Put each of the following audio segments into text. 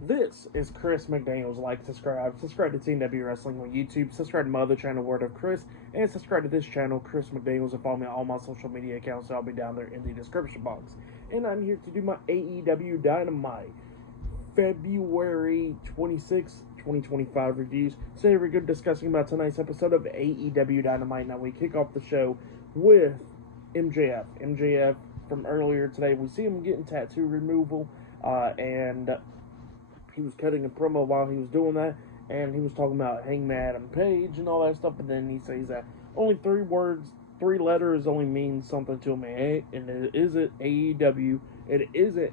This is Chris McDaniels. Like, subscribe to TNW Wrestling on YouTube, subscribe to my other channel, Word of Chris, and subscribe to this channel, Chris McDaniels, and follow me on all my social media accounts. I'll be down there in the description box. And I'm here to do my AEW Dynamite February 26, 2025 reviews. So here we're going to be discussing about tonight's episode of AEW Dynamite. Now we kick off the show with MJF. MJF from earlier today, we see him getting tattoo removal, and he was cutting a promo while he was doing that, and he was talking about Hangman Adam Page and all that stuff, but then he says that only three letters only mean something to me, and it isn't AEW, it isn't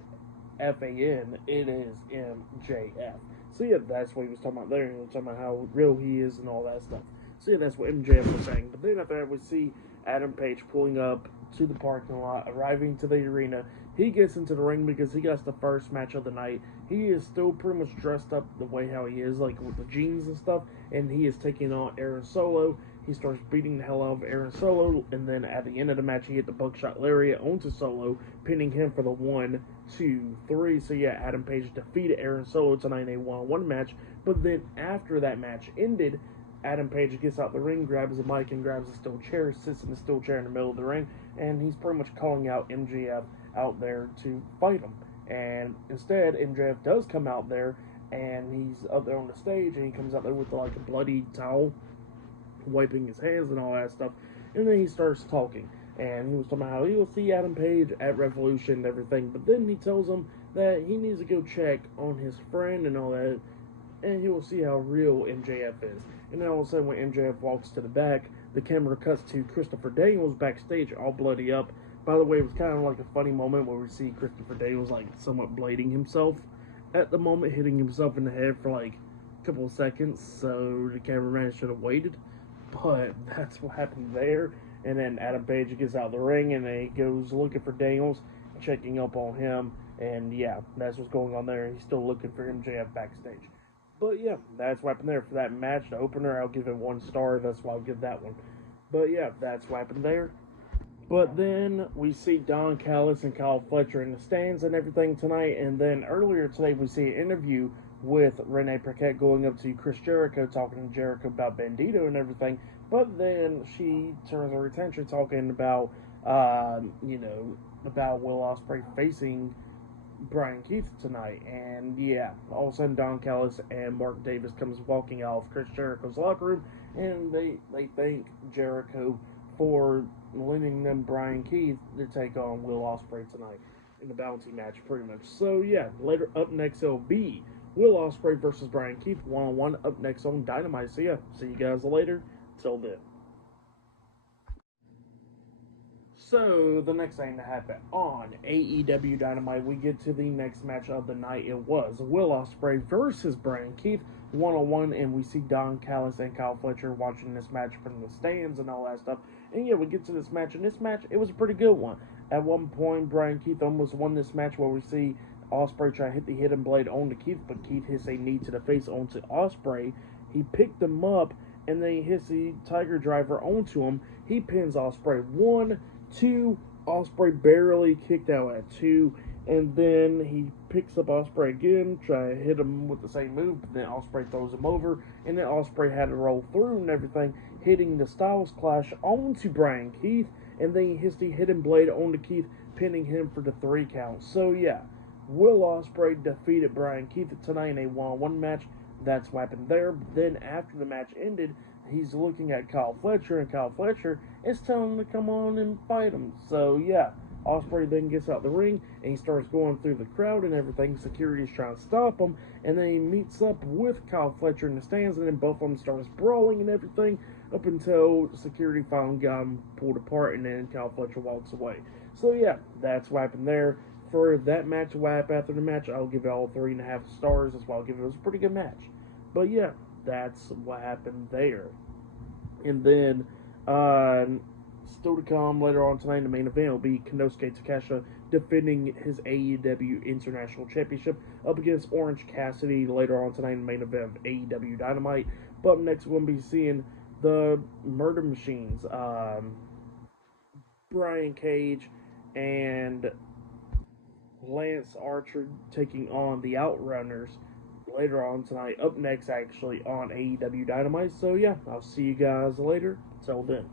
FAN, it is MJF. So yeah, that's what he was talking about there. He was talking about how real he is and all that stuff. So yeah, that's what MJF was saying. But then after that, we see Adam Page pulling up to the parking lot, arriving to the arena. He gets into the ring because he gets the first match of the night. He is still pretty much dressed up the way how he is, like with the jeans and stuff, and he is taking on Aaron Solo. He starts beating the hell out of Aaron Solo, and then at the end of the match, he hit the buckshot lariat onto Solo, pinning him for the 1, 2, 3. So yeah, Adam Page defeated Aaron Solo tonight in a one-on-one match. But then after that match ended, Adam Page gets out the ring, grabs the mic, and grabs a steel chair, sits in the steel chair in the middle of the ring, and he's pretty much calling out MJF out there to fight him. And instead, MJF does come out there, and he's up there on the stage, and he comes out there with like a bloody towel, wiping his hands and all that stuff. And then he starts talking, and he was talking about how he will see Adam Page at Revolution and everything, but then he tells him that he needs to go check on his friend and all that, and he will see how real MJF is. And then all of a sudden, when MJF walks to the back, the camera cuts to Christopher Daniels backstage, all bloody up. By the way, it was kind of like a funny moment where we see Christopher Daniels like somewhat blading himself at the moment, hitting himself in the head for like a couple of seconds, so the cameraman should have waited. But that's what happened there. And then Adam Page gets out of the ring, and then he goes looking for Daniels, checking up on him. And yeah, that's what's going on there. He's still looking for MJF backstage. But yeah, that's what happened there for that match. The opener, I'll give it 1 star. That's why I'll give that one. But yeah, that's what happened there. But then we see Don Callis and Kyle Fletcher in the stands and everything tonight. And then earlier today, we see an interview with Renee Paquette going up to Chris Jericho, talking to Jericho about Bandito and everything. But then she turns her attention talking about, about Will Ospreay facing Brian Keith tonight. And yeah, all of a sudden Don Callis and Mark Davis comes walking out of Chris Jericho's locker room, and they thank Jericho for lending them Brian Keith to take on Will Ospreay tonight in the bounty match, pretty much. So yeah, later up next it'll be Will Ospreay versus Brian Keith 1-on-1 up next on Dynamite. So yeah, see you guys later. Till then. So, the next thing that happened on AEW Dynamite, we get to the next match of the night. It was Will Ospreay versus Brian Keith, 1-on-1, and we see Don Callis and Kyle Fletcher watching this match from the stands and all that stuff. And yeah, we get to this match, and this match, it was a pretty good one. At one point, Brian Keith almost won this match, where we see Ospreay try to hit the hidden blade onto Keith, but Keith hits a knee to the face onto Ospreay. He picked him up, and then he hits the Tiger Driver onto him. He pins Ospreay 1, 2, Ospreay barely kicked out at 2, and then he picks up Ospreay again, try to hit him with the same move, but then Ospreay throws him over, and then Ospreay had to roll through and everything, hitting the Styles Clash onto Brian Keith, and then he hits the hidden blade onto Keith, pinning him for the 3 count. So yeah, Will Ospreay defeated Brian Keith tonight in a 1-on-1 match. That's what happened there. But then after the match ended, he's looking at Kyle Fletcher, and Kyle Fletcher is telling him to come on and fight him. So yeah, Ospreay then gets out the ring, and he starts going through the crowd and everything. Security's trying to stop him, and then he meets up with Kyle Fletcher in the stands, and then both of them starts brawling and everything, up until security finally got him pulled apart, and then Kyle Fletcher walks away. So yeah, that's what happened there. For that match, what happened after the match, I'll give it all 3.5 stars. That's why I'll give it. It was a pretty good match. But yeah, that's what happened there. And then, still to come later on tonight, the main event will be Konosuke Takeshita defending his AEW International Championship up against Orange Cassidy later on tonight in the main event of AEW Dynamite. But next, we'll be seeing the Murder Machines, Brian Cage and Lance Archer taking on the Outrunners later on tonight. Up next, actually, on AEW Dynamite. So, yeah, I'll see you guys later. Till then.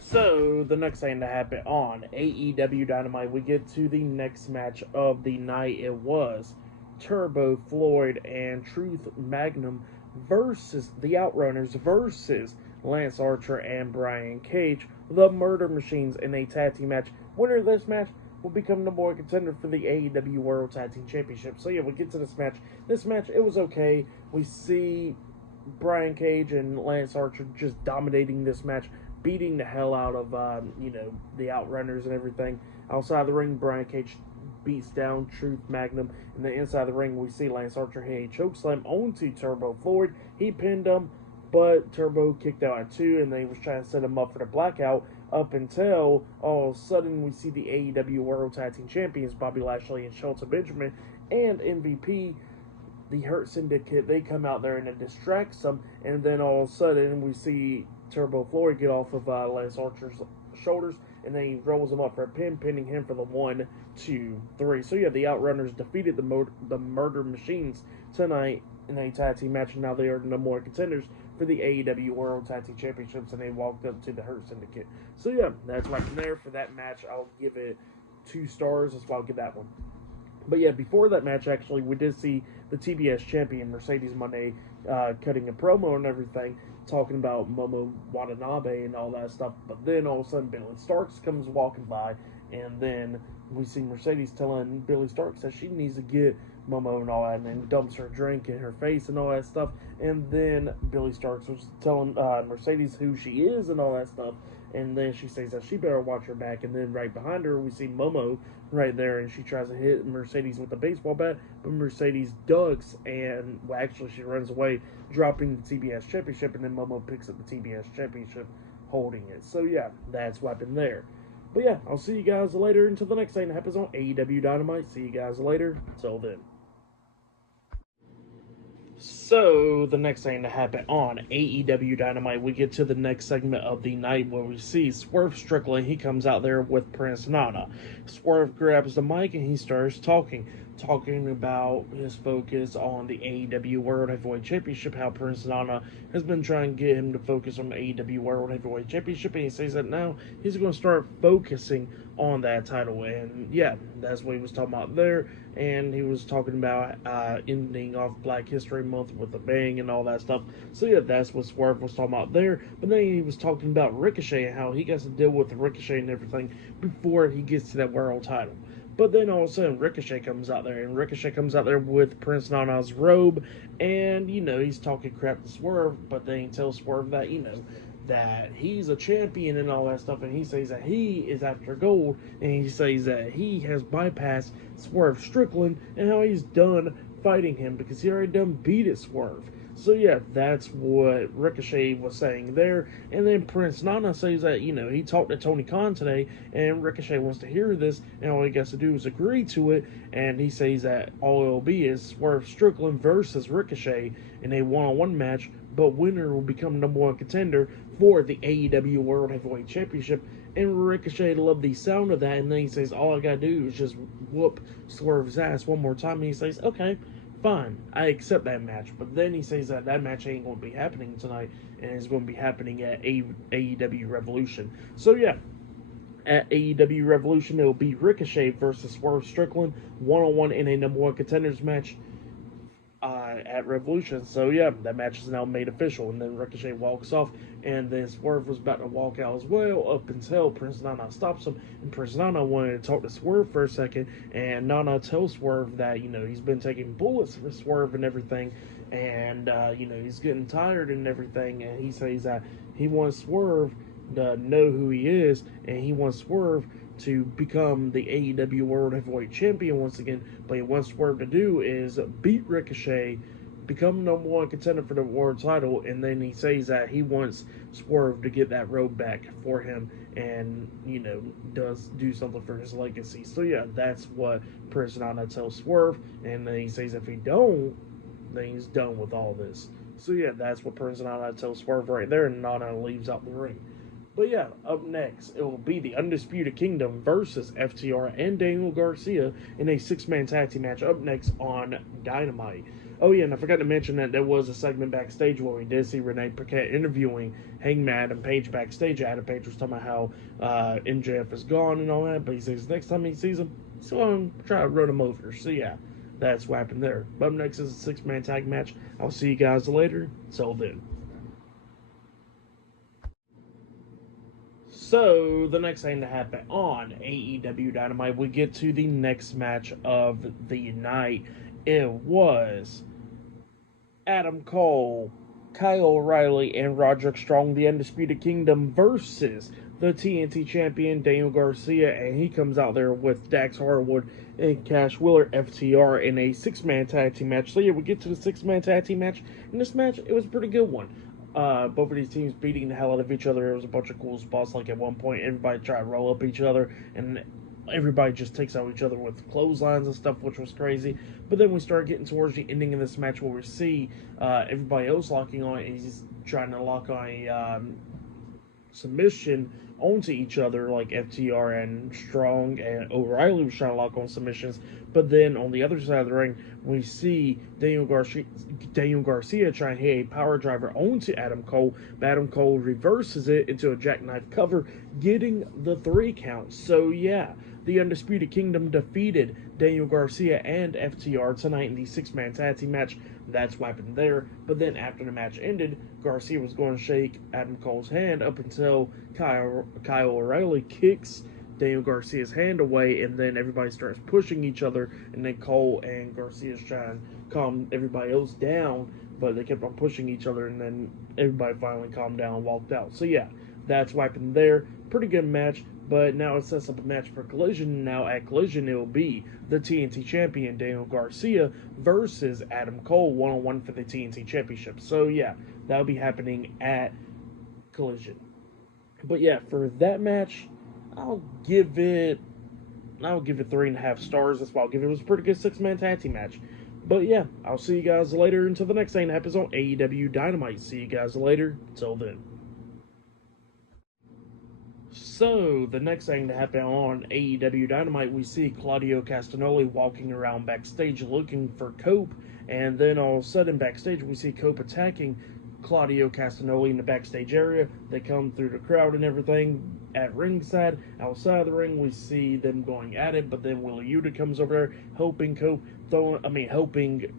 So, the next thing to happen on AEW Dynamite, we get to the next match of the night. It was Turbo Floyd and Truth Magnum versus the Outrunners versus Lance Archer and Brian Cage, the Murder Machines, in a tag team match. Winner of this match will become number one contender for the AEW World Tag Team Championship. So yeah, we get to this match. This match, it was okay. We see Brian Cage and Lance Archer just dominating this match, beating the hell out of the Outrunners and everything. Outside the ring, Brian Cage beats down Truth Magnum. And then inside the ring, we see Lance Archer hit a chokeslam onto Turbo Floyd. He pinned him, but Turbo kicked out at 2, and then he was trying to set him up for the blackout, up until all of a sudden we see the AEW World Tag Team Champions, Bobby Lashley and Shelton Benjamin, and MVP, the Hurt Syndicate. They come out there and it distracts them, and then all of a sudden we see Turbo Floyd get off of Lance Archer's shoulders, and then he rolls him up for a pin, pinning him for the 1, 2, 3. So yeah, the Outrunners defeated the Murder Machines tonight in a tag team match, and now they are the number one contenders for the AEW World Tag Team Championships, and they walked up to the Hurt Syndicate. So yeah, that's right from there for that match. I'll give it 2 stars. That's why I'll give that one. But yeah, before that match, actually, we did see the TBS champion, Mercedes Moné, cutting a promo and everything, talking about Momo Watanabe and all that stuff. But then all of a sudden, Billy Starks comes walking by, and then we see Mercedes telling Billy Starks that she needs to get Momo and all that, and then dumps her drink in her face and all that stuff. And then Billy Starks was telling Mercedes who she is and all that stuff. And then she says that she better watch her back. And then right behind her, we see Momo right there, and she tries to hit Mercedes with a baseball bat, but Mercedes ducks, and well, actually she runs away, dropping the TBS Championship, and then Momo picks up the TBS Championship, holding it. So yeah, that's what happened there. But yeah, I'll see you guys later until the next thing that happens on AEW Dynamite. See you guys later. Till then. So, the next thing to happen on AEW Dynamite, we get to the next segment of the night where we see Swerve Strickland. He comes out there with Prince Nana. Swerve grabs the mic and he starts talking about his focus on the AEW World Heavyweight Championship, how Prince Nana has been trying to get him to focus on the AEW World Heavyweight Championship, and he says that now he's going to start focusing on that title. And yeah, that's what he was talking about there. And he was talking about ending off Black History Month with a bang and all that stuff. So yeah, that's what Swerve was talking about there. But then he was talking about Ricochet and how he gets to deal with Ricochet and everything before he gets to that world title. But then all of a sudden, Ricochet comes out there, and Ricochet comes out there with Prince Nana's robe, and, he's talking crap to Swerve, but then he tells Swerve that, that he's a champion and all that stuff, and he says that he is after gold, and he says that he has bypassed Swerve Strickland, and how he's done fighting him, because he already done beat it Swerve. So yeah, that's what Ricochet was saying there. And then Prince Nana says that, he talked to Tony Khan today, and Ricochet wants to hear this, and all he has to do is agree to it. And he says that all it'll be is Swerve Strickland versus Ricochet in a one-on-one match, but winner will become number one contender for the AEW World Heavyweight Championship. And Ricochet loved the sound of that, and then he says, all I gotta do is just whoop Swerve's ass one more time. And he says, okay, fine, I accept that match. But then he says that match ain't going to be happening tonight, and it's going to be happening at AEW Revolution. So yeah, at AEW Revolution, it'll be Ricochet versus Swerve Strickland, one-on-one in a number one contenders match at Revolution. So yeah, that match is now made official. And then Ricochet walks off, and then Swerve was about to walk out as well, up until Prince Nana stops him. And Prince Nana wanted to talk to Swerve for a second, and Nana tells Swerve that, he's been taking bullets for Swerve and everything, and he's getting tired and everything, and he says that he wants Swerve to know who he is, and he wants Swerve to become the AEW World Heavyweight Champion once again. But he wants Swerve to do is beat Ricochet, become number one contender for the world title, and then he says that he wants Swerve to get that robe back for him, and does do something for his legacy. So yeah, that's what Prince Nana tells Swerve, and then he says if he don't, then he's done with all this. So yeah, that's what Prince Nana tells Swerve right there, and Nana leaves out the ring. But yeah, up next, it will be the Undisputed Kingdom versus FTR and Daniel Garcia in a six-man tag team match up next on Dynamite. Oh yeah, and I forgot to mention that there was a segment backstage where we did see Renee Paquette interviewing Hangman Adam Page backstage. Adam Page was talking about how MJF is gone and all that, but he says next time he sees him, he's going to try to run him over. So yeah, that's what happened there. But up next is a six-man tag match. I'll see you guys later. Till then. So, the next thing to happen on AEW Dynamite, we get to the next match of the night. It was Adam Cole, Kyle O'Reilly, and Roderick Strong, the Undisputed Kingdom, versus the TNT Champion, Daniel Garcia, and he comes out there with Dax Harwood and Cash Wheeler, FTR, in a six-man tag team match. So yeah, we get to the six-man tag team match. In this match, it was a pretty good one. Both of these teams beating the hell out of each other. There was a bunch of cool spots. Like at one point, everybody tried to roll up each other, and everybody just takes out each other with clotheslines and stuff, which was crazy. But then we start getting towards the ending of this match where we see everybody else locking on. He's trying to lock on a submission onto each other, like FTR and Strong and O'Reilly was trying to lock on submissions. But then on the other side of the ring, we see Daniel Garcia trying to hit a power driver onto Adam Cole. But Adam Cole reverses it into a jackknife cover, getting the 3 count. So yeah, the Undisputed Kingdom defeated Daniel Garcia and FTR tonight in the six-man tag team match. That's what happened there. But then after the match ended, Garcia was going to shake Adam Cole's hand up until Kyle O'Reilly kicks Daniel Garcia's hand away, and then everybody starts pushing each other, and then Cole and Garcia's trying to calm everybody else down, but they kept on pushing each other, and then everybody finally calmed down and walked out. So yeah, that's what happened there. Pretty good match, but now it sets up a match for Collision. Now at Collision, it will be the TNT Champion, Daniel Garcia, versus Adam Cole, one-on-one for the TNT Championship. So yeah, that'll be happening at Collision. But yeah, for that match, I'll give it 3.5 stars. That's what I'll give it. It was a pretty good six-man tag team match. But yeah, I'll see you guys later until the next thing that happens on AEW Dynamite. See you guys later. Till then. So, the next thing to happen on AEW Dynamite, we see Claudio Castagnoli walking around backstage looking for Cope, and then all of a sudden backstage we see Cope attacking Claudio Castagnoli in the backstage area. They come through the crowd and everything at ringside. Outside of the ring, we see them going at it, but then Wheeler Yuta comes over there, helping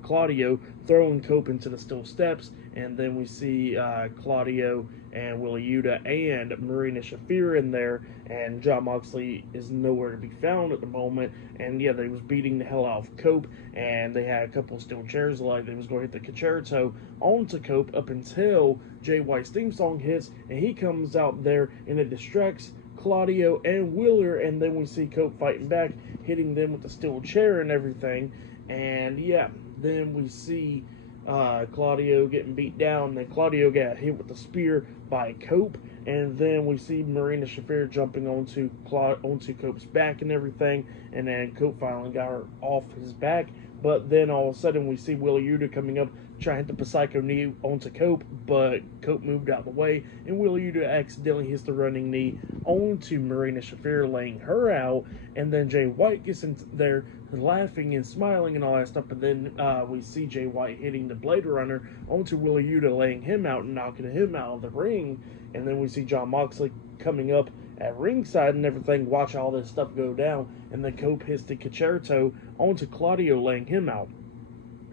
Claudio throwing Cope into the steel steps, and then we see Claudio and Wheeler Yuta and Marina Shafir in there, and Jon Moxley is nowhere to be found at the moment. And yeah, they was beating the hell out of Cope, and they had a couple of steel chairs like they was going to hit the concerto onto Cope up until Jay White's theme song hits, and he comes out there and it distracts Claudio and Wheeler, and then we see Cope fighting back, hitting them with the steel chair and everything. And yeah, then we see Claudio getting beat down. Then Claudio got hit with the spear by Cope, and then we see Marina Shafir jumping onto Cope's back and everything, and then Cope finally got her off his back. But then all of a sudden we see Wheeler Yuta coming up, trying to hit the Psycho knee onto Cope, but Cope moved out of the way, and Wheeler Yuta accidentally hits the running knee onto Marina Shafir, laying her out. And then Jay White gets in there laughing and smiling and all that stuff, but then we see Jay White hitting the Blade Runner onto Wheeler Yuta, laying him out and knocking him out of the ring. And then we see Jon Moxley coming up at ringside and everything, watch all this stuff go down, and then Cope hits the concerto onto Claudio, laying him out.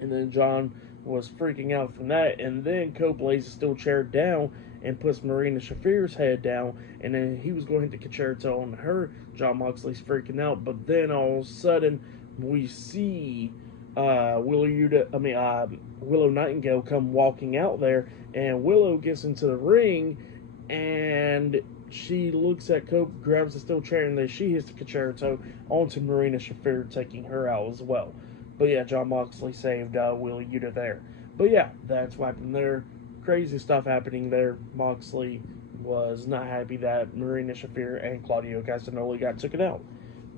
And then John was freaking out from that, and then Cope lays a steel chair down and puts Marina Shafir's head down, and then he was going to hit the concerto on her. Jon Moxley's freaking out, but then all of a sudden we see Willow Nightingale come walking out there, and Willow gets into the ring, and she looks at Cope, grabs the steel chair, and then she hits the concerto onto Marina Shafir, taking her out as well. But yeah, Jon Moxley saved Wheeler Yuta there. But yeah, that's what happened there. Crazy stuff happening there. Moxley was not happy that Marina Shafir and Claudio Castagnoli got taken out.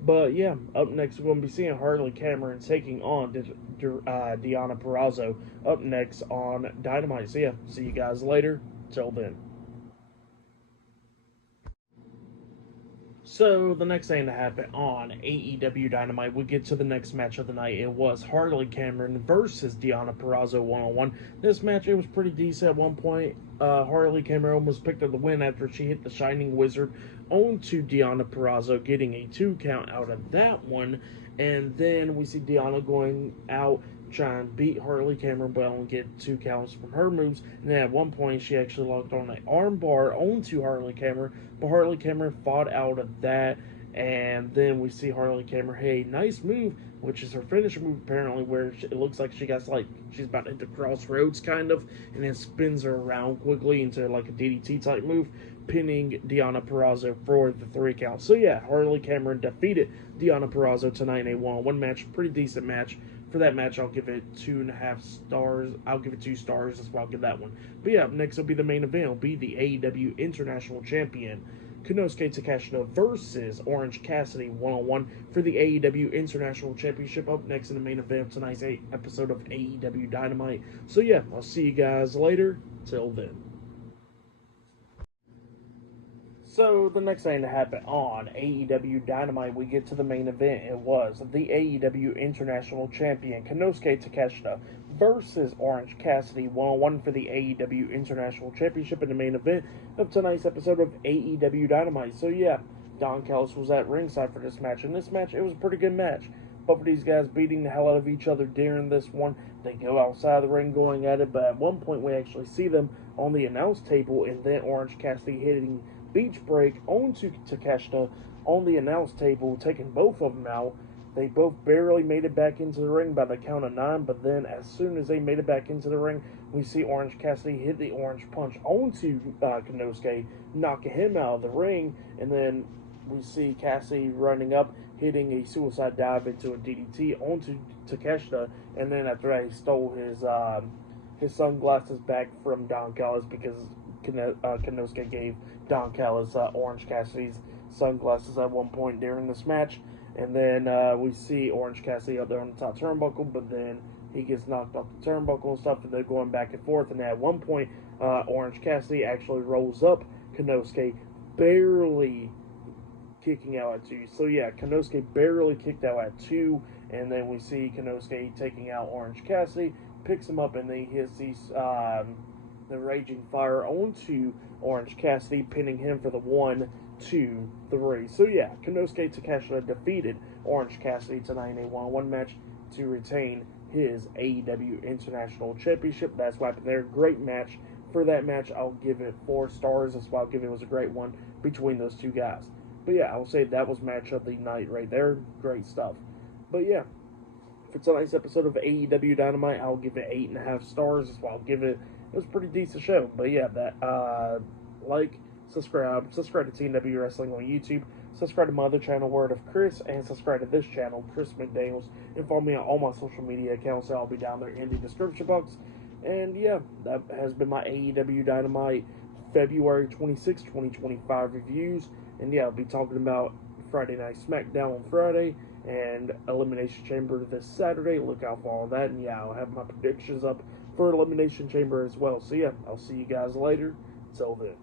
But yeah, up next we're going to be seeing Harley Cameron taking on Deonna Purrazzo up next on Dynamite. So yeah, see you guys later. Till then. So the next thing to happen on AEW Dynamite, we get to the next match of the night. It was Harley Cameron versus Deonna Purrazzo 1-on-1. This match, it was pretty decent at one point. Harley Cameron almost picked up the win after she hit the Shining Wizard onto Deonna Purrazzo, getting a 2 count out of that one. And then we see Deonna going out trying to beat Harley Cameron, but only get 2 counts from her moves. And then at one point, she actually locked on an armbar onto Harley Cameron, but Harley Cameron fought out of that. And then we see Harley Cameron, hey, nice move, which is her finisher move apparently, where it looks like she got she's about to hit the crossroads kind of, and then spins her around quickly into like a DDT type move, pinning Deonna Purrazzo for the 3 count. So yeah, Harley Cameron defeated Deonna Purrazzo tonight in a 1-on-1 match. Pretty decent match. For that match, I'll give it 2.5 stars. I'll give it 2 stars. That's why I'll give that one. But yeah, next will be the main event. It'll be the AEW International Champion Konosuke Takeshita versus Orange Cassidy 1-on-1 for the AEW International Championship. Up next in the main event of tonight's episode of AEW Dynamite. So yeah, I'll see you guys later. Till then. So the next thing to happen on AEW Dynamite, we get to the main event. It was the AEW International Champion Konosuke Takeshita versus Orange Cassidy 1-on-1 for the AEW International Championship in the main event of tonight's episode of AEW Dynamite. So yeah, Don Callis was at ringside for this match. In this match, it was a pretty good match. Both of these guys beating the hell out of each other during this one. They go outside the ring going at it, but at one point we actually see them on the announce table, and then Orange Cassidy hitting beach break onto Takeshita on the announce table, taking both of them out. They both barely made it back into the ring by the count of 9, but then as soon as they made it back into the ring, we see Orange Cassidy hit the orange punch onto Konosuke, knocking him out of the ring, and then we see Cassidy running up, hitting a suicide dive into a DDT onto Takeshita, and then after that he stole his sunglasses back from Don Callis because Konosuke gave Don Callis Orange Cassidy's sunglasses at one point during this match. And then we see Orange Cassidy up there on the top turnbuckle, but then he gets knocked off the turnbuckle and stuff, and they're going back and forth. And at one point, Orange Cassidy actually rolls up Konosuke, barely kicking out at 2. So yeah, Konosuke barely kicked out at 2, and then we see Konosuke taking out Orange Cassidy, picks him up, and then he hits the Raging Fire onto Orange Cassidy, pinning him for the 1, 2, 3. So yeah, Konosuke Takeshita defeated Orange Cassidy tonight in a 1-on-1 match to retain his AEW International Championship. That's what happened there. Great match. For that match, I'll give it 4 stars. That's why I'll give it. It was a great one between those two guys. But yeah, I'll say that was match of the night right there. Great stuff. But yeah, for tonight's episode of AEW Dynamite, I'll give it 8.5 stars. That's why I'll give it. It was a pretty decent show. But yeah, that subscribe to TNW Wrestling on YouTube, subscribe to my other channel, Word of Chris, and subscribe to this channel, Chris McDaniels, and follow me on all my social media accounts. I'll be down there in the description box. And yeah, that has been my AEW Dynamite February 26, 2025 reviews. And yeah, I'll be talking about Friday Night SmackDown on Friday and Elimination Chamber this Saturday. Look out for all that. And yeah, I'll have my predictions up for Elimination Chamber as well. So yeah, I'll see you guys later. Till then.